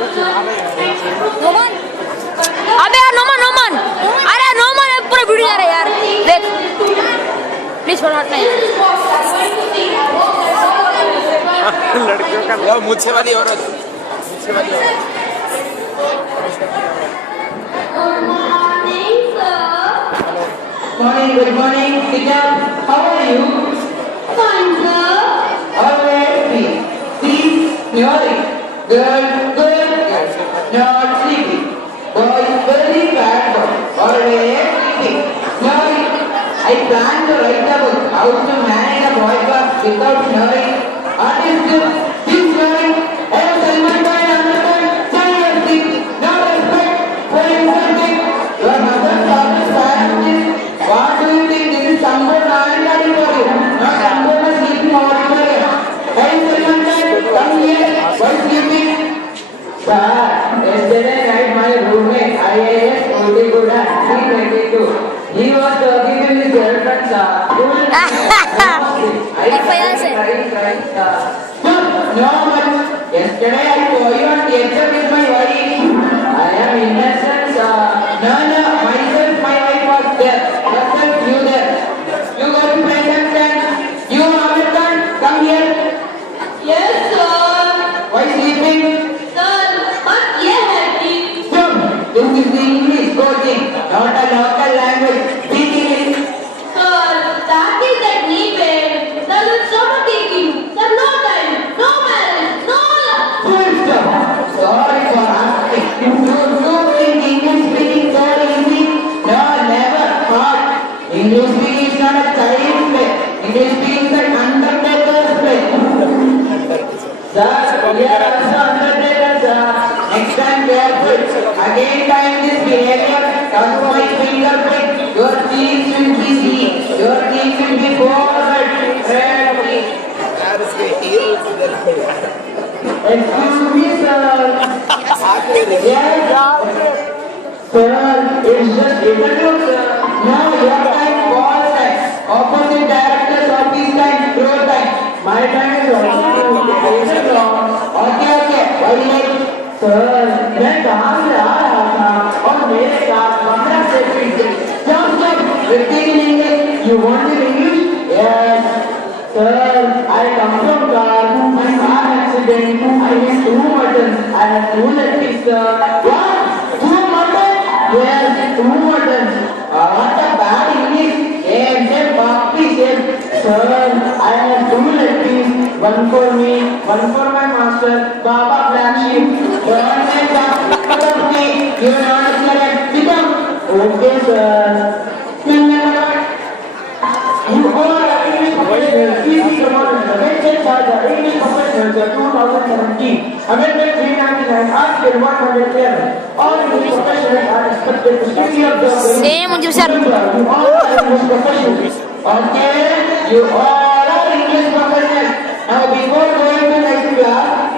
नोमान अबे यार नोमान अरे नोमान पूरा वीडियो जा रहा है यार देख प्लीज फॉरवर्ड नहीं लड़कियों का यार मुझसे वाली औरत मुझसे वाली औरत Morning, good morning. Sit down. How are you? Fine sir. Always sleep. Sleep, snoring. Good, good. Not sleeping. Boy, very bad boy. Always sleeping. Snoring. I plan to write a book. How to manage a boy class without snoring. Art is good. Keep snoring. I am Salman Khan. Understand? Silence. No respect. For insulting. Your mother's father's parents. What do you think? This is Sambor Narayan for you. Not Sambor sleeping over here. Hey Salman Khan, come here. Why sleeping? Sir, yesterday night my roommate IAS Kotigooda, C22. He was talking to his girlfriend, sir. No one. Yesterday I saw you on theater with my wife. I am innocent, sir. No, myself, my wife was there. Yourself, you there. You go to my friend. You, Amir Khan, come here. Yes sir. Why sleeping? Sir, but yeah happy. Stop. This is the English coaching, not a local language. Speak English. Sir, that is that neighbor. Sir, it's not taking. Sir, no time, no marriage, no love. Full stop. Sorry for asking. You think English speaking so easy? No, never. Not. English speaking is not a child's play. English speaking is an undertaker's play. Sir, we are also undertakers, sir. Next time careful. Again time this behavior. Touch my fingerprint. Your teeth will be seen. Your teeth will be forward. Red teeth. यार इसके heels इधर Excuse me, sir. Yes, sir. It's just interview, sir. No, your time, false time. Opposite directors of this time, throw time. My time is also wrong. Okay. Very nice. Sir, मैं कहाँ से आ रहा था और मेरे साथ 15 से पीछे Stop. Repeat in English. You want in English? Yes. Sir, I come from car. My car accident. I missed 2 buttons. I have 2 legs, sir. What? 2 buttons? Yes, 2 buttons. What a bad English. Same, puppy, same. Sir, I have 2 legs. One for me, one for my master, Baba Black Sheep. Don't make up. You are not correct. Sit down. Okay, sir. You all are English professionals. Please be promoted. The website for the English professionals of 2017. Amendment 399 Article 107. All English professionals are expected to strictly observe the Same with you, sir. You all are English professionals. Okay? You all are English professionals. Now before going to next class,